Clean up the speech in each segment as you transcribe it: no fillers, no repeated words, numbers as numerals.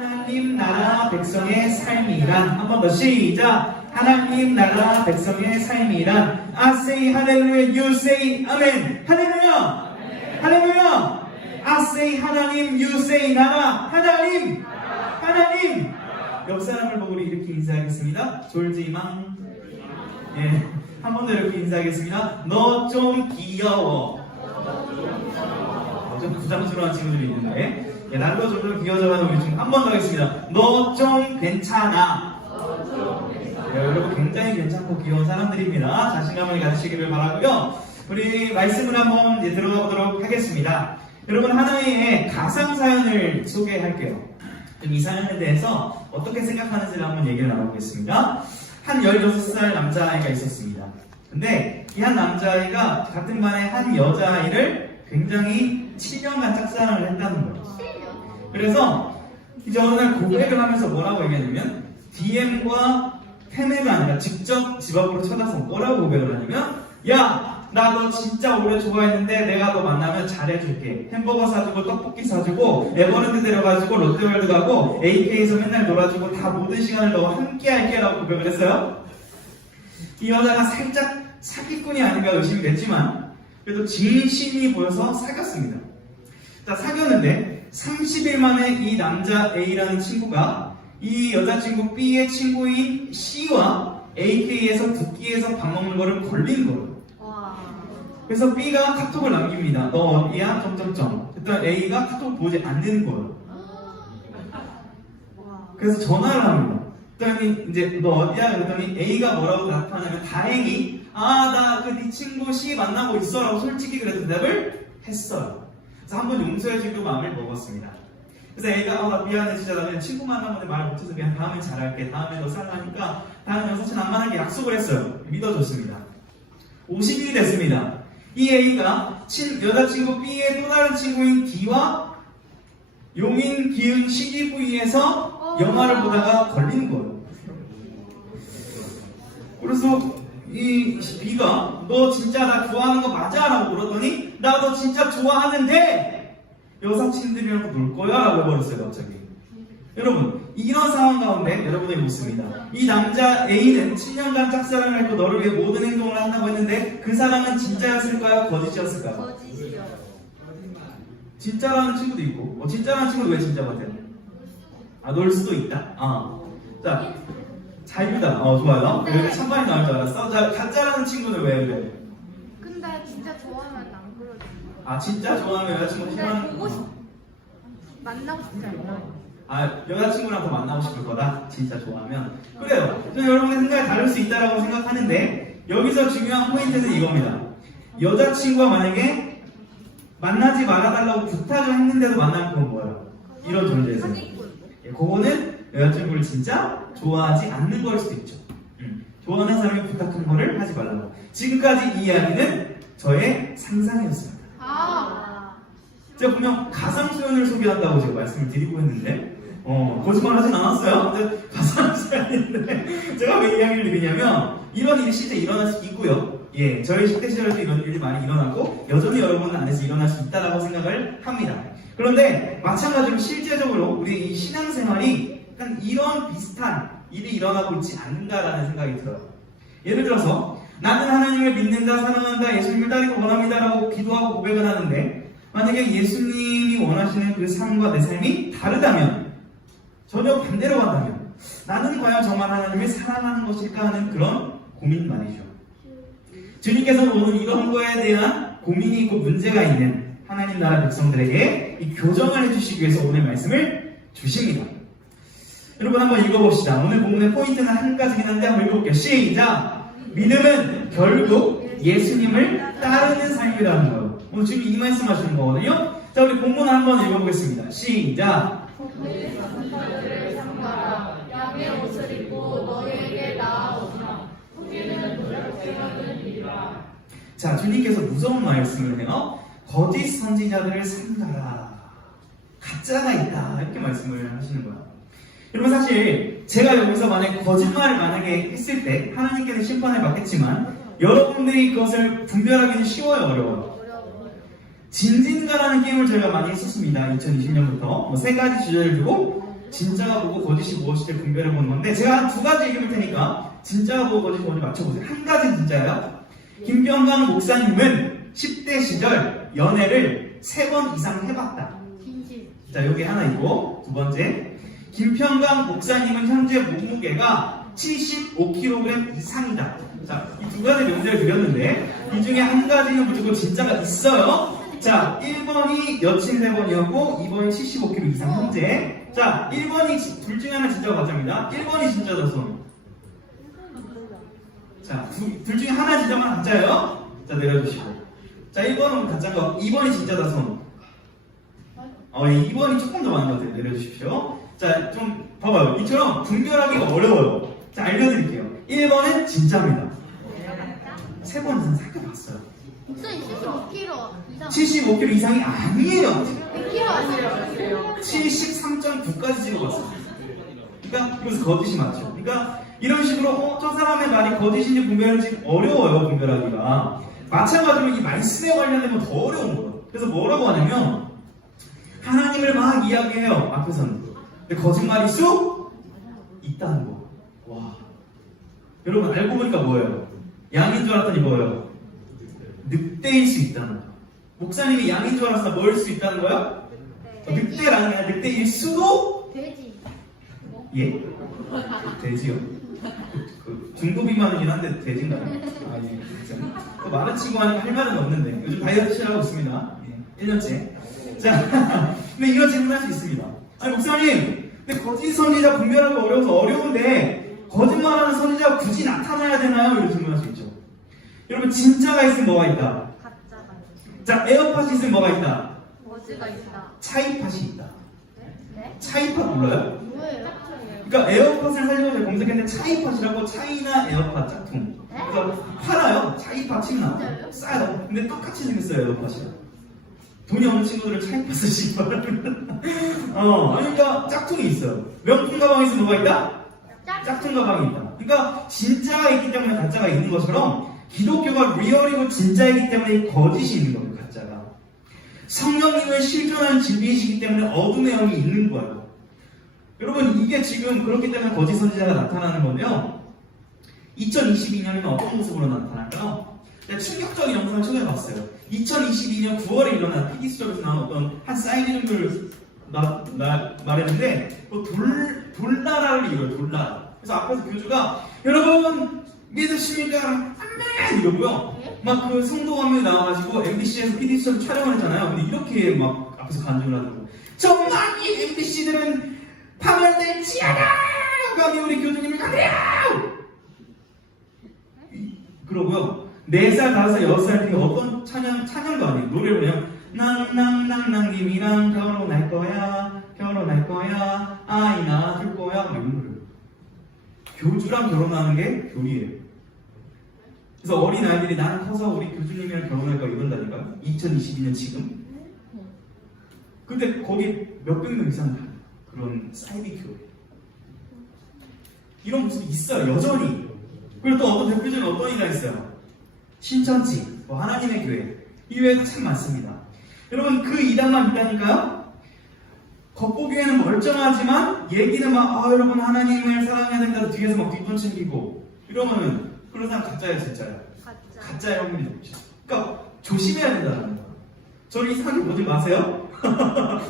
하나님 나라 백성의 삶이란. 한 번 더 시작. 하나님 나라 백성의 삶이란. I say 할렐루야, you say 아멘. 할렐루야, 할렐루야. I say 하나님, you say 나라. 하나님, 하나님. 옆 사람을 보고 우리 이렇게 인사하겠습니다. 졸지망. 예, 한 번 더 이렇게 인사하겠습니다. 너 좀 귀여워. 좀 부담스러운 친구들이 있는데, 예, 날도 좀 귀여워져가는 우리 중 한 번 더 하겠습니다. 너 좀 괜찮아. 예, 여러분 굉장히 괜찮고 귀여운 사람들입니다. 자신감을 가지시기를 바라고요. 우리 말씀을 한번 이제 들어가 보도록 하겠습니다. 여러분, 하나의 가상 사연을 소개할게요. 이 사연에 대해서 어떻게 생각하는지를 한번 얘기를 나눠보겠습니다. 한 16살 남자아이가 있었습니다. 근데 이 한 남자아이가 같은 반의 한 여자아이를 굉장히 7년간 짝사랑을 했다는 거예요. 그래서 이제 어느 날 고백을 하면서 뭐라고 얘기하냐면, DM과 페메가 아니라 직접 집 앞으로 찾아서 뭐라고 고백을 하냐면, 야! 나 너 진짜 오래 좋아했는데 내가 너 만나면 잘해줄게. 햄버거 사주고 떡볶이 사주고 에버랜드 데려가지고 롯데월드 가고 AK에서 맨날 놀아주고 다 모든 시간을 너와 함께 할게 라고 고백을 했어요. 이 여자가 살짝 사기꾼이 아닌가 의심이 됐지만 그래도 진심이 보여서 사귀었습니다. 자, 사귀었는데 30일 만에 이 남자 A라는 친구가 이 여자친구 B의 친구인 C와 AK에서 두끼에서 밥 먹는 거를 걸린 거예요. 그래서 B가 카톡을 남깁니다. 너 어디야? 점점점. 그랬더니 A가 카톡을 보지 않는 거예요. 그래서 전화를 합니다. 그랬더니 이제 너 어디야? 그랬더니 A가 뭐라고 답하냐면, 다행히 나 그 네 친구 C 만나고 있어 라고 솔직히 그래서 대답을 했어요. 그래서 한번 용서해주기로 마음을 먹었습니다. 그래서 A가 나 미안해, 진짜 나는 친구 만나는데 말 못해서 그냥 다음에 잘할게. 다음에 너 살라니까 다음에 여사친 안 만나게 약속을 했어요. 믿어줬습니다. 50일이 됐습니다. 이 A가 여자친구 B의 또 다른 친구인 D와 용인, 기흥, 시기 부위에서 영화를 보다가 걸린 거예요. 그래서 이 B가 너 진짜 나 좋아하는 거 맞아? 라고 물었더니 나 너 진짜 좋아하는데 여사친들이랑 놀 거야? 라고 해버렸어요, 갑자기. 여러분, 이런 상황 가운데 여러분에게 묻습니다. 이 남자 A는 7년간 짝사랑을 했고 너를 위해 모든 행동을 한다고 했는데 그 사랑은 진짜였을까요? 거짓이었을까요? 거짓이요. 진짜라는 친구도 있고, 진짜라는 친구도 왜 진짜 같아요? 놀 수도 있다? 자, 자유다. 좋아요. 여기 찬반이 나올 줄 알았어. 자, 가짜라는 친구는 왜 그래? 근데 진짜 좋아하면 안 그러지. 진짜 좋아하면 여자친구 근데 싫어하는 보고 싶 만나고 싶지 않나? 여자친구랑 더 만나고 싶을 거다? 진짜 좋아하면? 그래요. 저는 여러분의 생각이 다를 수 있다고 생각하는데, 여기서 중요한 포인트는 이겁니다. 여자친구가 만약에 만나지 말아달라고 부탁을 했는데도 만나면 그건 뭐예요? 이런 존재에서는. 그거는 여자친구를 진짜 좋아하지 않는 거일 수도 있죠. 좋아하는 사람이 부탁한 거를 하지 말라고. 지금까지 이 이야기는 저의 상상이었습니다. 제가 분명 가상수연을 소개한다고 제가 말씀을 드리고 했는데, 거짓말 하진 않았어요. 근데 가상수연인데, 제가 왜 이야기를 드리냐면, 이런 일이 실제 일어날 수 있고요. 예, 저희 10대 시절에도 이런 일이 많이 일어나고, 여전히 여러분 안에서 일어날 수 있다고 생각을 합니다. 그런데, 마찬가지로 실제적으로 우리 이 신앙생활이 약간 이런 비슷한 일이 일어나고 있지 않는다라는 생각이 들어요. 예를 들어서, 나는 하나님을 믿는다, 사랑한다, 예수님을 따르고 원합니다라고 기도하고 고백을 하는데, 만약에 예수님이 원하시는 그 삶과 내 삶이 다르다면, 전혀 반대로 간다면, 나는 과연 정말 하나님을 사랑하는 것일까 하는 그런 고민 말이죠. 주님께서 오늘 이런 거에 대한 고민이 있고 문제가 있는 하나님 나라 백성들에게 이 교정을 해주시기 위해서 오늘 말씀을 주십니다. 여러분 한번 읽어봅시다. 오늘 본문의 포인트는 한 가지긴 한데 한번 읽어볼게요. 시작! 믿음은 결국 예수님을 따르는 삶이라는 거예요. 오늘 지금 이 말씀 하시는 거거든요. 자, 우리 본문 한번 읽어보겠습니다. 시작! 양의 옷을 입고 너희에게 나아오라. 후기는 노력되거든 이라. 자, 주님께서 무서운 말씀을 해요. 거짓 선지자들을 삼가라. 가짜가 있다. 이렇게 말씀을 하시는 거예요. 여러분 사실 제가 여기서 만약에 거짓말을 만약에 했을 때 하나님께서 심판을 받겠지만 여러분들이 그것을 분별하기는 쉬워요, 어려워요? 진진가라는 게임을 저희가 많이 했었습니다. 2020년부터 세 가지 주제를 두고 진짜가 뭐고 거짓이 무엇인지 분별해 보는 건데 제가 한 두 가지 얘기해 볼 테니까 진짜가 뭐고 거짓이 뭔지 맞춰보세요. 한 가지는 진짜예요. 김병강 목사님은 10대 시절 연애를 3번 이상 해봤다. 진실. 자, 여기 하나 있고, 두 번째. 김평강 목사님은 현재 몸무게가 75kg 이상이다. 자, 이 두 가지 문제를 드렸는데, 이 중에 한 가지는 무조건 진짜가 있어요. 자, 1번이 여친 3번이었고, 2번이 75kg 이상 현재. 자, 1번이, 둘 중에 하나 진짜가 가짜입니다. 1번이 진짜다, 손. 자, 둘 중에 하나 진짜만 가짜예요. 자, 내려주시고. 자, 1번은 가짜가, 2번이 진짜다, 손. 2번이 조금 더 많은 것 같아요. 내려주십시오. 자, 좀 봐봐요. 이처럼 분별하기가 어려워요. 자, 알려드릴게요. 1번은 진짜입니다. 3번 이상 사귀어봤어요. 목사님 75kg 이상. 75kg 이상이 아니에요. 100kg 아니에요? 73.9까지 찍어봤어요. 그러니까 여기서 거짓이 맞죠. 그러니까 이런 식으로 저 사람의 말이 거짓인지 분별인지 어려워요. 분별하기가. 마찬가지로 이 말씀에 관련되면 더 어려운 거예요. 그래서 뭐라고 하냐면 하나님을 막 이야기해요. 앞에서는. 근데 거짓말일 수 있다는 거. 와. 여러분 알고 보니까 뭐예요? 양인 줄 알았더니 뭐예요? 늑대일 수 있다는 거. 목사님이 양인 줄 알았어 뭘 수 있다는 거야? 늑대라는 게 아니라 늑대일 수도? 돼지. 예? 돼지요? 중고 비만이긴 한데 돼지인가요? 아, 예. 또 마른 친구 하니까 할 말은 없는데 요즘 다이어트 시작하고 있습니다. 예. 1년째. 자, 근데 이런 질문 할 수 있습니다. 아니, 목사님, 근데 거짓 선지자 분별하기 어려워서 어려운데, 거짓말하는 선지자가 굳이 나타나야 되나요? 이런 질문 할 수 있죠. 여러분, 진짜가 있으면 뭐가 있다? 가짜가 있다. 자, 에어팟이 있으면 뭐가 있다? 거즈가 있다. 차이팟이 있다. 네? 차이팟 몰라요? 뭐예요? 그러니까 에어팟을 살려고 제가 검색했는데 차이팟이라고 차이나 에어팟 짝퉁. 그래서 팔아요. 차이팟 치면 나와요. 싸요. 근데 똑같이 생겼어요, 에어팟이랑. 돈이 없는 친구들은 차이팟 쓰시기 바랍니다. 그러니까 짝퉁이 있어요. 명품 가방에 있으면 뭐가 있다? 짝퉁 가방이 있다. 그러니까 진짜가 있기 때문에 가짜가 있는 것처럼 기독교가 리얼이고 진짜이기 때문에 거짓이 있는 겁니다. 가짜가. 성령님을 실존하는 진리이시기 때문에 어둠의 영이 있는 거예요. 여러분 이게 지금 그렇기 때문에 거짓 선지자가 나타나는 건데요. 2022년에는 어떤 모습으로 나타날까요? 제가 충격적인 영상을 찾아봤어요. 2022년 9월에 일어난 피디수첩에서 나온 어떤 한 사인 이름을 말했는데 돌나라를 이뤄요. 돌나라. 그래서 앞에서 교주가 여러분 믿으십니까? 아멘! 이러고요. 막 그 성도감이 나와가지고 MBC에서 피디수첩 촬영을 했잖아요. 근데 이렇게 막 앞에서 간증을 하더라고요. 정말 이 MBC들은 파멸될지어다! 감히 우리 교주님을 가세요! 그러고요. 4살, 5살, 6살 때 어떤 찬양도 아니에요. 노래를 그냥 낭낭낭낭님이랑 결혼할 거야 아이 낳아줄 거야 막 이런 노래를. 교주랑 결혼하는 게 교리예요. 그래서 어린 아이들이 나는 커서 우리 교주님이랑 결혼할 거야 이런다니까요. 2022년 지금. 근데 거기 몇백 명 이상 그런 사이비 교회 이런 모습이 있어요. 여전히. 그리고 또 어떤 대표적인 어떤 이가 있어요. 신천지, 하나님의 교회. 이 교회도 참 많습니다. 여러분, 그 이단만 있다니까요? 겉보기에는 멀쩡하지만, 얘기는 막, 여러분, 하나님을 사랑해야 된다고 뒤에서 막 뒷돈 챙기고, 이러면은, 그런 사람 가짜예요, 진짜요? 가짜의 확률이 높죠. 그러니까, 조심해야 된다는 거예요. 저를 이상하게 보지 마세요.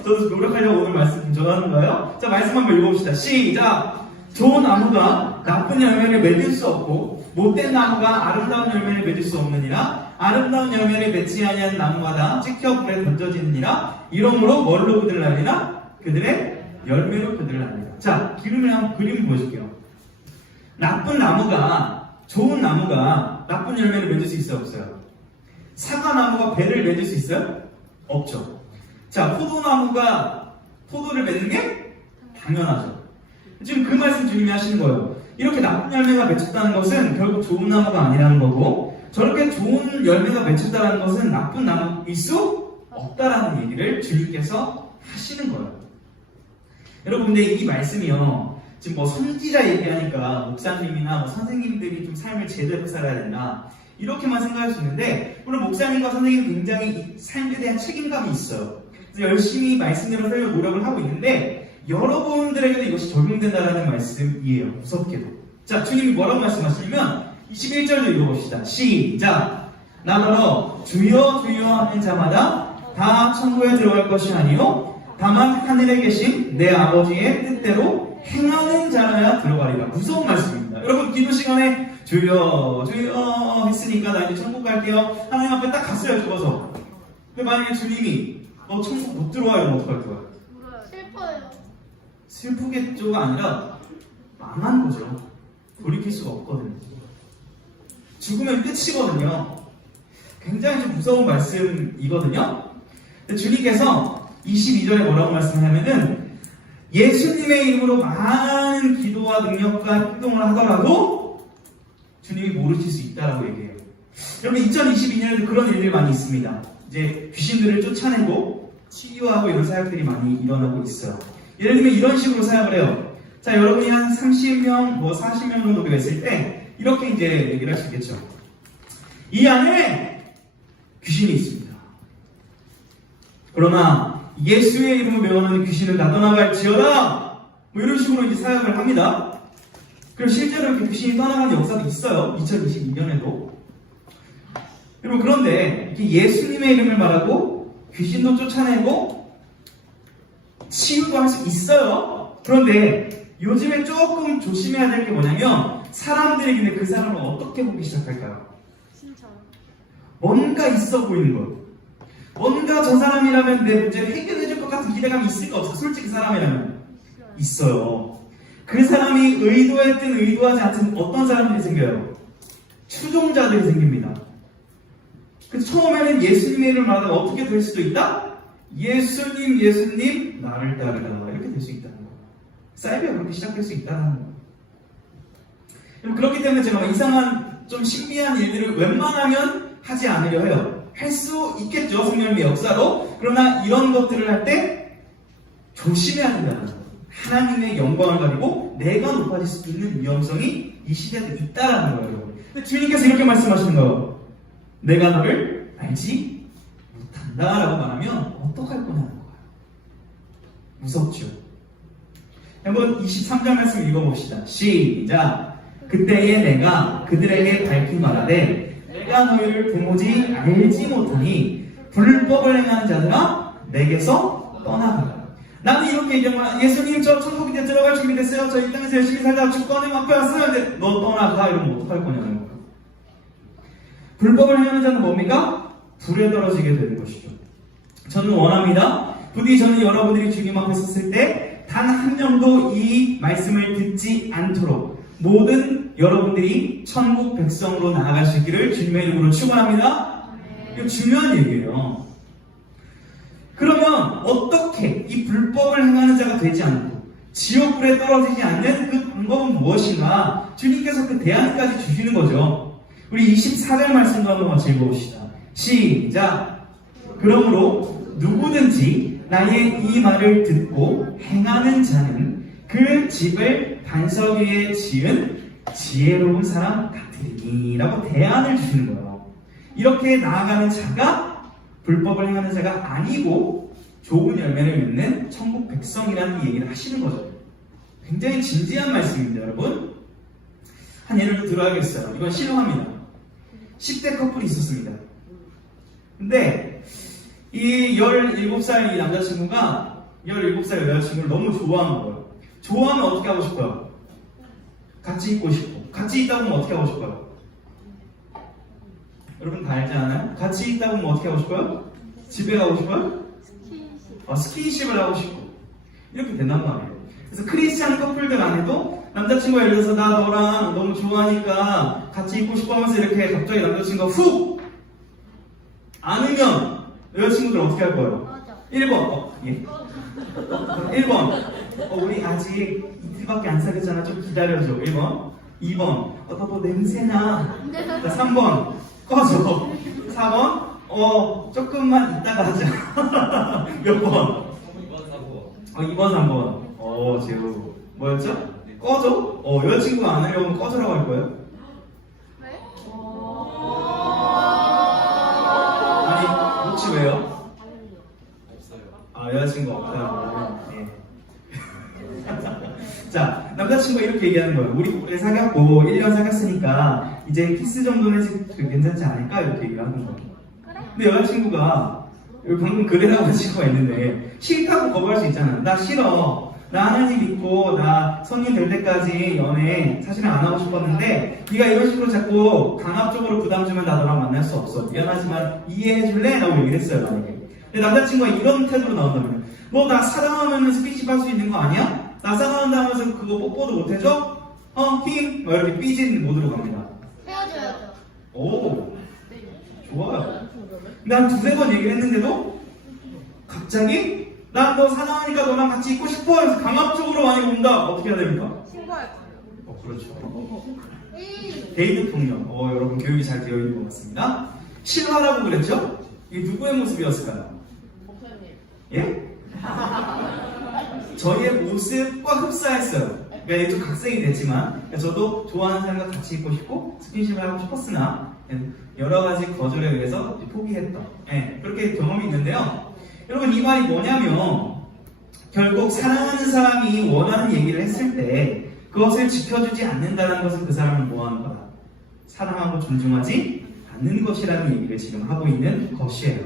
저도 노력하려고 오늘 말씀 좀 전하는 거예요. 자, 말씀 한번 읽어봅시다. 시작! 좋은 나무가 나쁜 열매를 맺을 수 없고, 못된 나무가 아름다운 열매를 맺을 수 없느니라. 아름다운 열매를 맺지 아니한 나무마다 찍혀 불에 던져지느니라. 이러므로 뭘로 그들을 알리나? 그들의 열매로 그들을 알리라. 자, 그림을 보여줄게요. 나쁜 나무가, 좋은 나무가 나쁜 열매를 맺을 수 있어요, 없어요? 사과나무가 배를 맺을 수 있어요? 없죠. 자, 포도나무가 포도를 맺는 게 당연하죠. 지금 그 말씀 주님이 하시는 거예요. 이렇게 나쁜 열매가 맺혔다는 것은 결국 좋은 나무가 아니라는 거고, 저렇게 좋은 열매가 맺혔다는 것은 나쁜 나무일 수 없다라는 얘기를 주님께서 하시는 거예요. 여러분, 근데 이 말씀이요, 지금 뭐 선지자 얘기하니까 목사님이나 뭐 선생님들이 좀 삶을 제대로 살아야 된다, 이렇게만 생각할 수 있는데, 물론 목사님과 선생님은 굉장히 이 삶에 대한 책임감이 있어요. 그래서 열심히 말씀대로 살려고 노력을 하고 있는데, 여러분들에게도 이것이 적용된다라는 말씀이에요. 무섭게도. 자, 주님이 뭐라고 말씀하시냐면 21절도 읽어봅시다. 시작. 나더러 주여 주여 하는 자마다 다 천국에 들어갈 것이 아니요 다만 하늘에 계신 내 아버지의 뜻대로 행하는 자라야 들어가리라. 무서운 말씀입니다. 여러분 기도 시간에 주여 주여 했으니까 나 이제 천국 갈게요. 하나님 앞에 딱 갔어요. 죽어서. 근데 만약에 주님이 너 천국 못 들어와요. 그럼 어떡할 거야? 슬퍼요. 슬프겠죠가 아니라 망한 거죠. 돌이킬 수가 없거든요. 죽으면 끝이거든요. 굉장히 좀 무서운 말씀이거든요. 근데 주님께서 22절에 뭐라고 말씀하냐면은 예수님의 이름으로 많은 기도와 능력과 행동을 하더라도 주님이 모르실 수 있다라고 얘기해요. 여러분 2022년에도 그런 일들이 많이 있습니다. 이제 귀신들을 쫓아내고 치유하고 이런 사역들이 많이 일어나고 있어요. 예를 들면 이런 식으로 사역을 해요. 자, 여러분이 한 30명, 40명 정도 됐을 때 이렇게 이제 얘기를 할 수 있겠죠. 이 안에 귀신이 있습니다. 그러나 예수의 이름을 명하는 귀신을 다 떠나갈지어다. 뭐 이런 식으로 이제 사역을 합니다. 그럼 실제로 이렇게 귀신이 떠나가는 역사도 있어요. 2022년에도. 여러분 그런데 이렇게 예수님의 이름을 말하고 귀신도 쫓아내고 치유도 할 수 있어요. 그런데 요즘에 조금 조심해야 될 게 뭐냐면 사람들이 근데 그 사람을 어떻게 보기 시작할까요? 진짜요? 뭔가 있어 보이는 것. 뭔가 저 사람이라면 내 문제를 해결해줄 것 같은 기대감이 있을까 없어? 솔직히 사람이라면 있어요. 그 사람이 의도했든 의도하지 않든 어떤 사람들이 생겨요? 추종자들이 생깁니다. 그래서 처음에는 예수님의 이름을 말하다가 어떻게 될 수도 있다? 예수님, 예수님, 나를 따르라. 이렇게 될 수 있다는 거예요. 사이비가 그렇게 시작될 수 있다는 거예요. 그렇기 때문에 제가 이상한 좀 신비한 일들을 웬만하면 하지 않으려 해요. 할 수 있겠죠, 성령님의 역사로. 그러나 이런 것들을 할 때 조심해야 된다는 거예요. 하나님의 영광을 가지고 내가 높아질 수 있는 위험성이 이 시대에 있다라는 거예요. 근데 주님께서 이렇게 말씀하시는 거예요. 내가 너를 알지 못한다라고 말하면 어떡할 거냐는 거예요. 무섭죠. 한번 23절 말씀 읽어봅시다. 시작. 그때에 내가 그들에게 밝히 말하되 내가 너희를 도무지 알지 못하니 불법을 행하는 자들아 내게서 떠나가라. 나는 이렇게 얘기하면 예수님 저 천국 이제 들어갈 준비 됐어요. 저 이 땅에서 열심히 살다가 죽고 하나님 앞에 왔어요. 근데 너 떠나가 이러면 어떡할 거냐는 거예요. 불법을 행하는 자는 뭡니까? 불에 떨어지게 되는 것이죠. 저는 원합니다. 부디 저는 여러분들이 주님 앞에 섰을 때 단 한 명도 이 말씀을 듣지 않도록 모든 여러분들이 천국 백성으로 나아갈 수 있기를 주님의 이름으로 축원합니다. 이거 중요한 얘기예요. 그러면 어떻게 이 불법을 행하는 자가 되지 않고 지옥불에 떨어지지 않는 그 방법은 무엇인가? 주님께서 그 대안까지 주시는 거죠. 우리 24절 말씀도 한번 같이 읽어봅시다. 시작. 그러므로 누구든지 나의 이 말을 듣고 행하는 자는 그 집을 반석 위에 지은 지혜로운 사람 같으리니 라고 대안을 주시는 거예요. 이렇게 나아가는 자가 불법을 행하는 자가 아니고 좋은 열매를 맺는 천국 백성이라는 얘기를 하시는 거죠. 굉장히 진지한 말씀입니다, 여러분. 한 예를 들어야겠어요. 이건 실화입니다. 10대 커플이 있었습니다. 근데 이 17살 이 남자친구가 17살 여자친구를 너무 좋아하는 거예요. 좋아하면 어떻게 하고 싶어요? 같이 있고 싶고. 같이 있다 보면 어떻게 하고 싶어요? 여러분 다 알지 않아요? 같이 있다 보면 어떻게 하고 싶어요? 집에 가고 싶어요? 스킨십을 하고 싶고. 이렇게 된단 말이에요. 그래서 크리스찬 커플들 안에도 남자친구가 예를 들어서 나 너랑 너무 좋아하니까 같이 있고 싶어 하면서 이렇게 갑자기 남자친구가 훅 안으면 여자친구들은 어떻게 할 거예요? 맞아. 1번 예? 1번 우리 아직 이틀밖에 안 사귀었잖아. 좀 기다려줘. 1번 2번 너 냄새나. 3번 꺼져. 4번 조금만 이따가 하자. 몇 번? 2번 3번 재우 뭐였죠? 꺼져? 여자친구가 안 하려면 꺼져라고 할 거예요? 네? 아니 혹시 왜요? 여자친구 없다고. 예. 자, 남자친구가 이렇게 얘기하는 거예요. 우리 오래 사귀었고 1년 사귀었으니까 이제 키스 정도는 괜찮지 않을까? 이렇게 얘기를 하는 거예요. 근데 여자친구가 여기 방금 그래라고 친구가 있는데 싫다고 거부할 수 있잖아. 나 싫어. 나 하나님 믿고 나 성인 될 때까지 연애 사실은 안 하고 싶었는데 네가 이런 식으로 자꾸 강압적으로 부담 주면 나 너랑 만날 수 없어. 미안하지만 이해해 줄래? 라고 얘기를 했어요. 만약에. 근데 남자친구가 이런 태도로 나온다면 너 나 사랑하면 스킨십 할 수 있는 거 아니야? 나 사랑한다면서 그거 뽀뽀도 못 해줘? 힘? 막 이렇게 삐진 모드로 갑니다. 헤어져야죠. 오, 좋아요. 근데 한 두세 번 얘기를 했는데도 갑자기 난 너 사랑하니까 너랑 같이 있고 싶어 해서 강압적으로 많이 온다. 어떻게 해야 됩니까? 신고할 거예요. 그렇죠. 데이트 폭력. 여러분 교육이 잘 되어 있는 것 같습니다. 실화라고 그랬죠? 이게 누구의 모습이었을까요? 목사님. 예? 저희의 모습과 흡사했어요. 그러니까 이게 좀 각색이 됐지만 저도 좋아하는 사람과 같이 있고 싶고 스킨십을 하고 싶었으나 여러 가지 거절에 의해서 포기했던 그렇게 경험이 있는데요. 여러분 이 말이 뭐냐면 결국 사랑하는 사람이 원하는 얘기를 했을 때 그것을 지켜주지 않는다는 것은 그 사람을 뭐하는 거다? 사랑하고 존중하지 않는 것이라는 얘기를 지금 하고 있는 것이에요.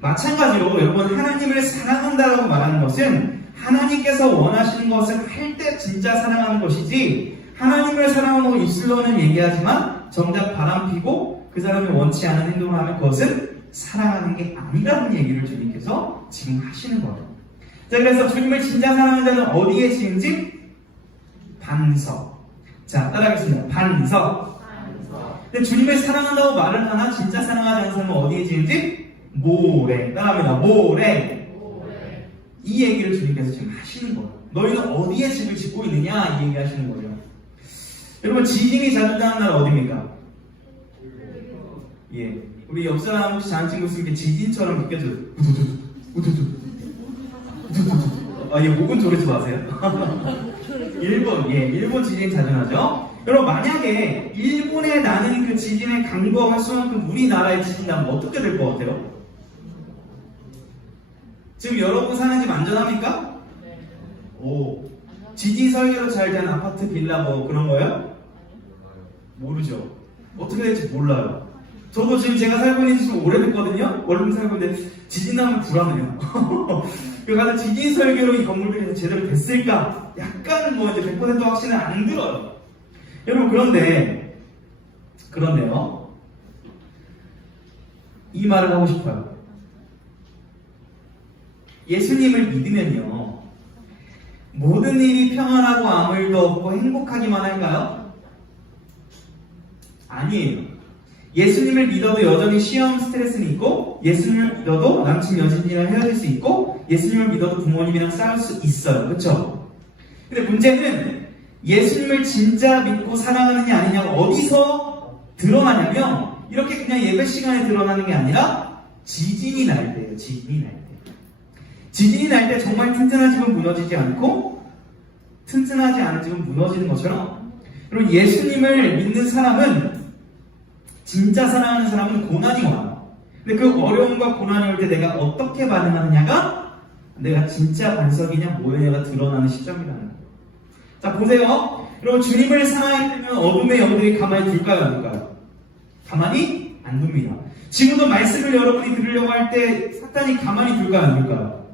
마찬가지로 여러분 하나님을 사랑한다라고 말하는 것은 하나님께서 원하시는 것을 할 때 진짜 사랑하는 것이지 하나님을 사랑하고 입술로는 얘기하지만 정작 바람피고 그 사람이 원치 않은 행동을 하는 것은 사랑하는 게 아니라는 얘기를 주님께서 지금 하시는 거예요. 자, 그래서 주님을 진짜 사랑하는 자는 어디에 지은지? 반석. 자, 따라하겠습니다. 반석. 근데 주님을 사랑한다고 말을 하나 진짜 사랑하지 않는 사람은 어디에 지은지? 모래. 따라합니다. 모래. 이 얘기를 주님께서 지금 하시는 거예요. 너희는 어디에 집을 짓고 있느냐? 이 얘기 하시는 거죠. 여러분 지진이 자주 나는 나라 어디입니까? 예. 우리 옆 사람 혹시 자는 친구 있으면 지진처럼 느껴져요. 우두두. 예, 목은 조르지 마세요. 일본, 일본 지진 자주 나죠? 여러분, 만약에 일본에 나는 그 지진의 강도와 활수만큼 우리나라에 지진 나면 어떻게 될 것 같아요? 지금 여러분 사는 집 안전합니까? 네. 오. 지진 설계로 잘 된 아파트, 빌라 뭐 그런 거요? 모르죠. 어떻게 될지 몰라요. 저도 지금 제가 살고 있는 집 좀 오래됐거든요? 원룸 살고 있는데 지진 나면 불안해요. 그래서 지진 설계로 이 건물들이 제대로 됐을까? 약간 뭐 이제 100% 확신은 안 들어요. 여러분 그런데요. 이 말을 하고 싶어요. 예수님을 믿으면요. 모든 일이 평안하고 아무 일도 없고 행복하기만 할까요? 아니에요. 예수님을 믿어도 여전히 시험 스트레스는 있고 예수님을 믿어도 남친 여친이랑 헤어질 수 있고 예수님을 믿어도 부모님이랑 싸울 수 있어요. 그렇죠? 근데 문제는 예수님을 진짜 믿고 사랑하느냐 아니냐가 어디서 드러나냐면 이렇게 그냥 예배 시간에 드러나는 게 아니라 지진이 날 때예요. 지진이 날 때 정말 튼튼한 집은 무너지지 않고 튼튼하지 않은 집은 무너지는 것처럼 여러분 예수님을 믿는 사람은 진짜 사랑하는 사람은 고난이 와요. 근데 그 어려움과 고난이 올 때 내가 어떻게 반응하느냐가 내가 진짜 반석이냐 뭐냐가 드러나는 시점이라는 거예요. 자 보세요. 여러분 주님을 사랑하기 때문에 어둠의 영들이 가만히 둘까요 안 둘까요? 가만히 안 둡니다. 지금도 말씀을 여러분이 들으려고 할 때 사탄이 가만히 둘까요 안 둘까요?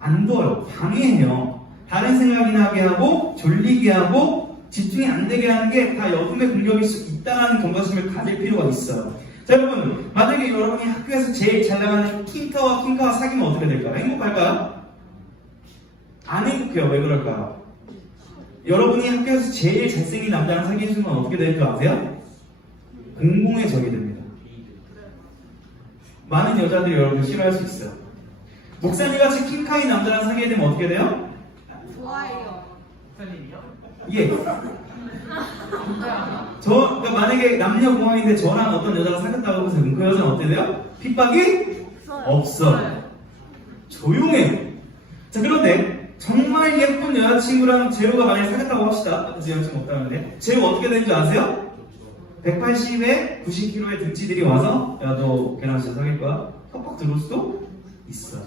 안 둬요. 방해해요. 다른 생각이 나게 하고 졸리게 하고 집중이 안 되게 하는 게 다 어둠의 공격일 수 있다는 경각심을 가질 필요가 있어요. 자 여러분 만약에 여러분이 학교에서 제일 잘 나가는 킹카와 사귀면 어떻게 될까요? 행복할까요? 안 행복해요. 왜 그럴까요? 여러분이 학교에서 제일 잘생긴 남자랑 사귀는 순간 어떻게 될 줄 아세요? 공공의 적이 됩니다. 많은 여자들이 여러분을 싫어할 수 있어요. 목사님같이 킹카인 남자랑 사귀게 되면 어떻게 돼요? 좋아해요. 예. 그러니까 만약에 남녀 공학인데 저랑 어떤 여자가 사귀었다고 해서 그 여자는 어떻게 돼요? 핍박이 없어요. 조용해요. 자 그런데 정말 예쁜 여자친구랑 재우가 만약에 사귀었다고 합시다. 여자친구 없다는데 재우 어떻게 되는 줄 아세요? 180에 90kg의 등치들이 와서 야 너 걔랑 진짜 사귈 거야? 톡톡 들어올 수도 있어요.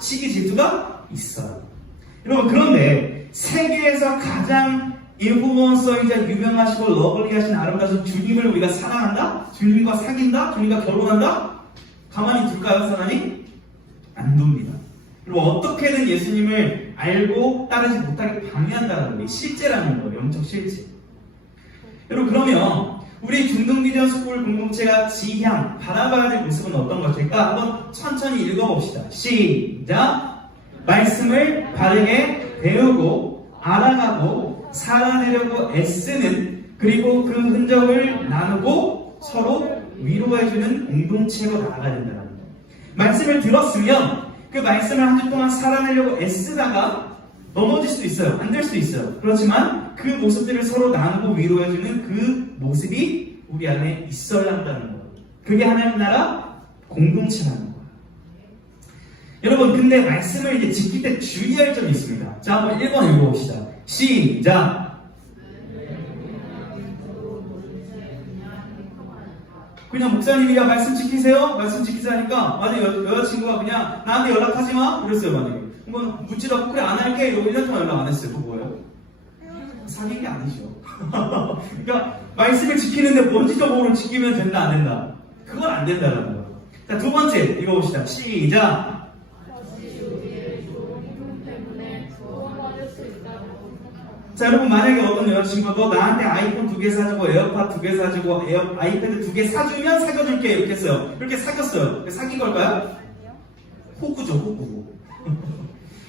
시기 질투가 있어요. 여러분 그런데 세계에서 가장 인플루언서이자 유명하시고 러블리하신 아름다우신 주님을 우리가 사랑한다? 주님과 사귄다? 주님과 결혼한다? 가만히 둘까요, 사람이? 안 둡니다. 그리고 어떻게든 예수님을 알고 따르지 못하게 방해한다는 게 실제라는 거예요. 영적 실제. 여러분, 그러면 우리 중등비전 스쿨 공동체가 지향, 바라봐야 될 모습은 어떤 것일까? 한번 천천히 읽어봅시다. 시작! 말씀을 바르게 배우고 알아가고 살아내려고 애쓰는, 그리고 그 흔적을 나누고 서로 위로해주는 공동체로 나아가야 된다는 거예요. 말씀을 들었으면 그 말씀을 한 주 동안 살아내려고 애쓰다가 넘어질 수도 있어요. 안 될 수도 있어요. 그렇지만 그 모습들을 서로 나누고 위로해주는 그 모습이 우리 안에 있어야 한다는 거예요. 그게 하나님 나라 공동체라는 거예요. 여러분, 근데 말씀을 이제 지킬 때 주의할 점이 있습니다. 자, 한번 1번 읽어봅시다. 시작! 그냥 목사님이야 말씀 지키세요? 말씀 지키세요 하니까 만약에 여자친구가 그냥 나한테 연락하지 마? 이랬어요. 만약에 한번 묻지라고 그래 안 할게 이러고 1년 동안 연락 안 했어요. 그거 뭐예요? 사귄 게 아니죠. 그러니까 말씀을 지키는데 먼지적으로 지키면 된다 안 된다? 그건 안 된다는 거예요. 자, 두 번째 읽어봅시다. 시작! 자, 여러분, 만약에 어떤 여자친구가 너 나한테 아이폰 2개 사주고 에어팟 2개 사주고 아이패드 2개 사주면 사귀어줄게 이렇게 했어요. 이렇게 사귀었어요. 사귄 걸까요? 호구죠, 호구.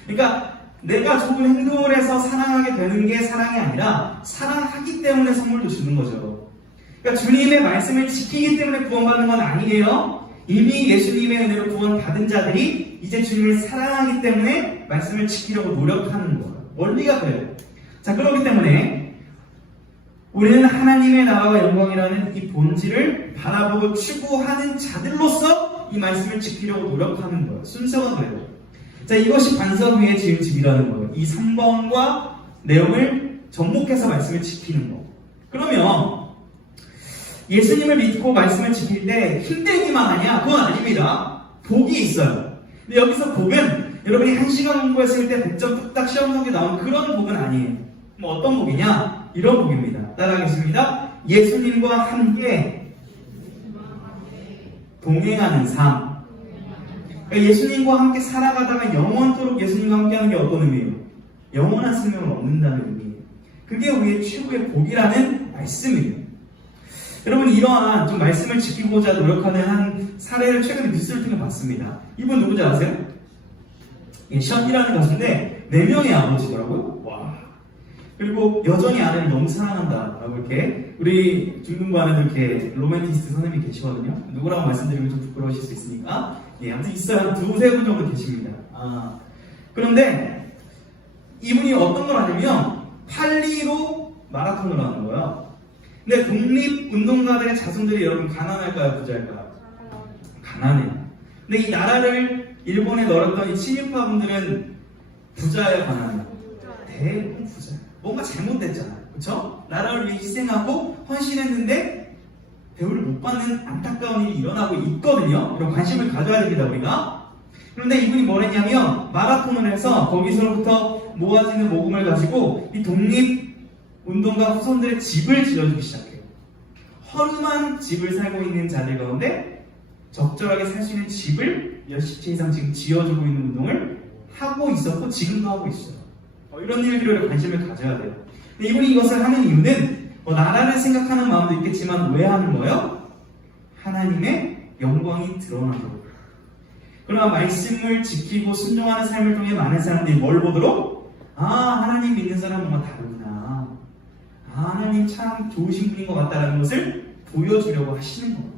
그러니까 내가 좋은 행동을 해서 사랑하게 되는 게 사랑이 아니라 사랑하기 때문에 선물도 주는 거죠. 그러니까 주님의 말씀을 지키기 때문에 구원받는 건 아니에요. 이미 예수님의 은혜로 구원받은 자들이 이제 주님을 사랑하기 때문에 말씀을 지키려고 노력하는 거예요. 원리가 그래요. 자, 그렇기 때문에 우리는 하나님의 나라와 영광이라는 이 본질을 바라보고 추구하는 자들로서 이 말씀을 지키려고 노력하는 거예요. 순서가 그래요. 자, 이것이 반석 위에 지은 집이라는 거예요. 이 3번과 내용을 접목해서 말씀을 지키는 거. 그러면 예수님을 믿고 말씀을 지킬 때 힘들기만 하냐? 그건 아닙니다. 복이 있어요. 근데 여기서 복은 여러분이 1시간 공부했을 때 100점 뚝딱 시험 성적에 나온 그런 복은 아니에요. 뭐 어떤 복이냐? 이런 복입니다. 따라하겠습니다. 예수님과 함께 동행하는 삶. 그러니까 예수님과 함께 살아가다가 영원토록 예수님과 함께하는 게 어떤 의미예요? 영원한 생명을 얻는다는 의미예요. 그게 우리의 최고의 복이라는 말씀이에요. 여러분, 이러한 좀 말씀을 지키고자 노력하는 한 사례를 최근에 뉴스를 통해 봤습니다. 이분 누군지 아세요? 션이라는 가수인데 4명의 아버지더라고요. 와. 그리고 여전히 아내를 너무 사랑한다라고 이렇게 우리 중등반에도 이렇게 로맨티스트 선생님이 계시거든요. 누구라고 말씀드리면 좀 부끄러우실 수 있으니까 아무튼 있어요. 한 2-3분 정도 계십니다. 그런데 이분이 어떤 걸 하냐면 8리로 마라톤을 하는 거예요. 근데 독립운동가들의 자손들이 여러분 가난할까요? 부자일까요? 가난해요. 근데 이 나라를 일본에 넣었던 이 친일파분들은 부자예요? 가난해요? 대부분 부자예요. 뭔가 잘못됐잖아요. 그렇죠? 나라를 위해 희생하고 헌신했는데 대우를 못 받는 안타까운 일이 일어나고 있거든요. 이런 관심을 가져야 됩니다, 우리가. 그런데 이분이 뭘 했냐면 마라톤을 해서 거기서부터 모아지는 모금을 가지고 이 독립운동가 후손들의 집을 지어주기 시작해요. 허름한 집을 살고 있는 자들 가운데 적절하게 살 수 있는 집을 몇십 채 이상 지금 지어주고 있는 운동을 하고 있었고 지금도 하고 있어요. 이런 일들에 관심을 가져야 돼요. 근데 이분이 이것을 하는 이유는 나라를 생각하는 마음도 있겠지만 왜 하는 거예요? 하나님의 영광이 드러나도록. 그러나 말씀을 지키고 순종하는 삶을 통해 많은 사람들이 뭘 보도록? 하나님 믿는 사람은 뭔가 다르구나. 하나님 참 좋으신 분인 것 같다라는 것을 보여주려고 하시는 거예요.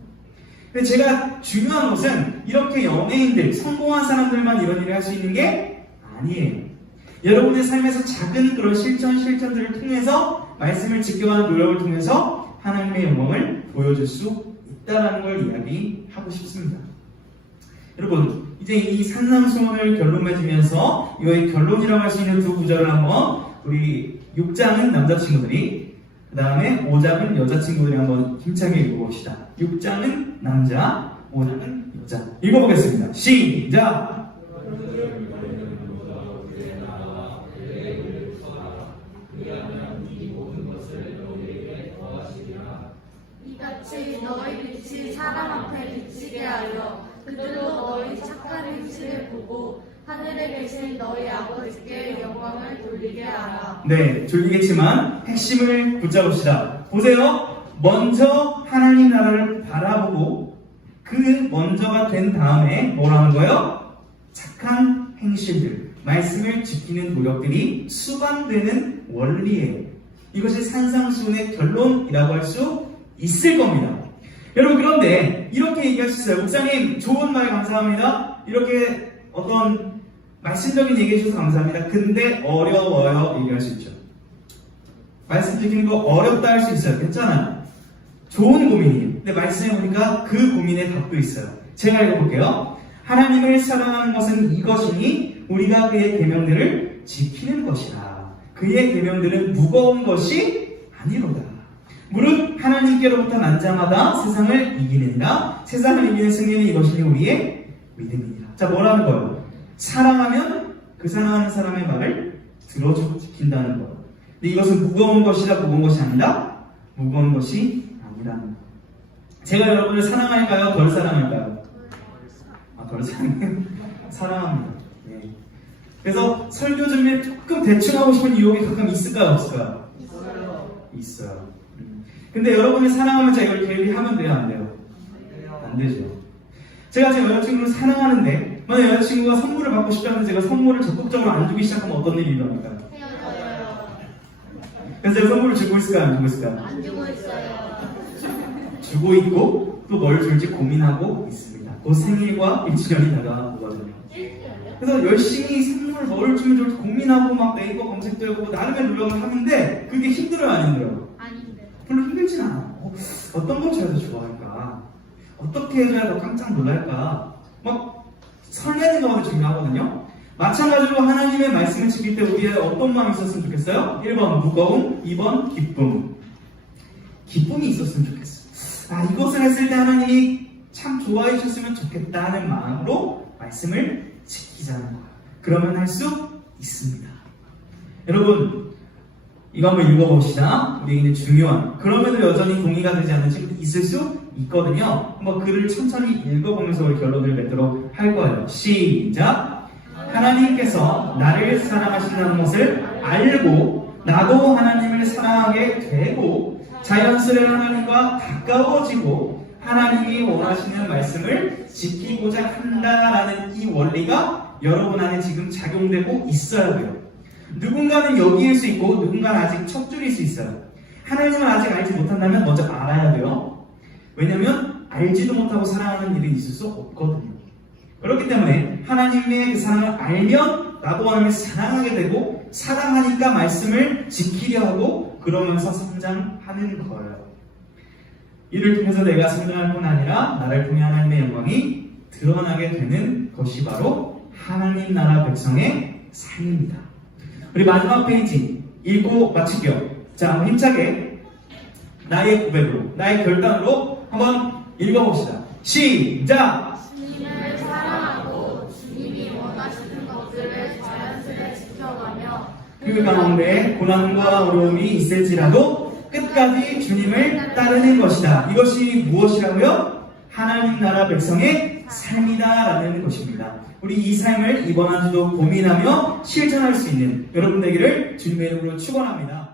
근데 제가 중요한 것은 이렇게 연예인들, 성공한 사람들만 이런 일을 할 수 있는 게 아니에요. 여러분의 삶에서 작은 그런 실천들을 통해서 말씀을 지켜가는 노력을 통해서 하나님의 영광을 보여줄 수 있다는 걸 이야기하고 싶습니다. 여러분, 이제 이 산상수훈을 결론 맺으면서 이거의 결론이라고 할 수 있는 두 구절을 한번 우리 6장은 남자친구들이, 그 다음에 5장은 여자친구들이 한번 힘차게 읽어봅시다. 6장은 남자, 5장은 여자. 읽어보겠습니다. 시작! 같이 너희 빛이 사람 앞에 비치게 하여 그들로 너희 착한 행실을 보고 하늘에 계신 너희 아버지께 영광을 돌리게 하라. 네, 졸리겠지만 핵심을 붙잡읍시다. 보세요. 먼저 하나님 나라를 바라보고 그 먼저가 된 다음에 뭐라는 거예요? 착한 행실들, 말씀을 지키는 노력들이 수반되는 원리예요. 이것이 산상수훈의 결론이라고 할 수 있을 겁니다. 여러분, 그런데 이렇게 얘기할 수 있어요. 목사님, 좋은 말 감사합니다. 이렇게 어떤 말씀적인 얘기해 주셔서 감사합니다. 근데 어려워요. 얘기할 수 있죠. 말씀 지키는 거 어렵다 할 수 있어요. 괜찮아요. 좋은 고민이에요. 근데 말씀해 보니까 그 고민에 답도 있어요. 제가 읽어볼게요. 하나님을 사랑하는 것은 이것이니 우리가 그의 계명들을 지키는 것이라. 그의 계명들은 무거운 것이 아니로다. 무릇 하나님께로부터 난 자마다 세상을 이기느니라. 세상을 이기는 승리는 이것이니 우리의 믿음이니라. 자, 뭐라는 거예요? 사랑하면 그 사랑하는 사람의 말을 들어주고 지킨다는 거예요. 근데 이것은 무거운 것이라 무거운 것이 아니라 무거운 것이 아니라는 거예요. 제가 여러분을 사랑할까요? 덜 사랑할까요? 덜 사랑해요. 사랑합니다. 네. 그래서 설교 중에 조금 대충 하고 싶은 유혹이 가끔 있을까요? 없을까요? 있어요. 근데 여러분이 사랑하면 제가 이걸 대리하면 돼요? 안 돼요? 안 되죠. 제가 제 여자친구를 사랑하는데 만약 여자친구가 선물을 받고 싶다면 제가 선물을 적극적으로 안 주기 시작하면 어떤 일이 일어날까요? 그래서 제가 선물을 주고 있을까요? 안 주고 있을까요? 안 주고 있어요. 주고 있고 또 뭘 줄지 고민하고 있습니다. 곧 생일과 1주년이 다가오거든요. 그래서 열심히 선물 뭘 주면 좋을지 고민하고 막 네이버 검색도 해보고 나름의 노력을 하는데 그게 힘들어요? 안 힘들어요? 아닌데. 별로 힘들진 않아요. 어떤 걸 줘야 더 좋아할까? 어떻게 해줘야 더 깜짝 놀랄까? 막 설레는 거가 중요하거든요. 마찬가지로 하나님의 말씀을 지킬 때 우리의 어떤 마음이 있었으면 좋겠어요? 1번 무거움, 2번 기쁨. 기쁨이 있었으면 좋겠어요. 이것을 했을 때 하나님이 참 좋아해 주셨으면 좋겠다는 마음으로 말씀을 지키자는 거예요. 그러면 할 수 있습니다. 여러분, 이거 한번 읽어봅시다. 우리에게는 중요한, 그럼에도 여전히 동의가 되지 않는 친구도 있을 수 있거든요. 한번 글을 천천히 읽어보면서 우리 결론을 맺도록 할 거예요. 시작! 하나님께서 나를 사랑하신다는 것을 알고 나도 하나님을 사랑하게 되고 자연스레 하나님과 가까워지고 하나님이 원하시는 말씀을 지키고자 한다라는 이 원리가 여러분 안에 지금 작용되고 있어야 돼요. 누군가는 여기일 수 있고 누군가는 아직 첫 줄일 수 있어요. 하나님을 아직 알지 못한다면 먼저 알아야 돼요. 왜냐하면 알지도 못하고 사랑하는 일이 있을 수 없거든요. 그렇기 때문에 하나님의 그 사랑을 알면 나도 하나님을 사랑하게 되고 사랑하니까 말씀을 지키려 하고 그러면서 성장하는 거예요. 이를 통해서 내가 성장할 뿐 아니라 나를 통해 하나님의 영광이 드러나게 되는 것이 바로 하나님 나라 백성의 삶입니다. 우리 마지막 페이지 읽고 마치죠. 자, 한번 힘차게 나의 고백으로, 나의 결단으로 한번 읽어봅시다. 시작! 주님을 사랑하고 주님이 원하시는 것들을 자연스레 지켜가며 그 가운데 고난과 어려움이 있을지라도 끝까지 주님을 따르는 것이다. 이것이 무엇이라고요? 하나님 나라 백성의 삶이다라는 것입니다. 우리 이 삶을 이번 한 주도 고민하며 실천할 수 있는 여러분 되기를 주님의 이름으로 축원합니다.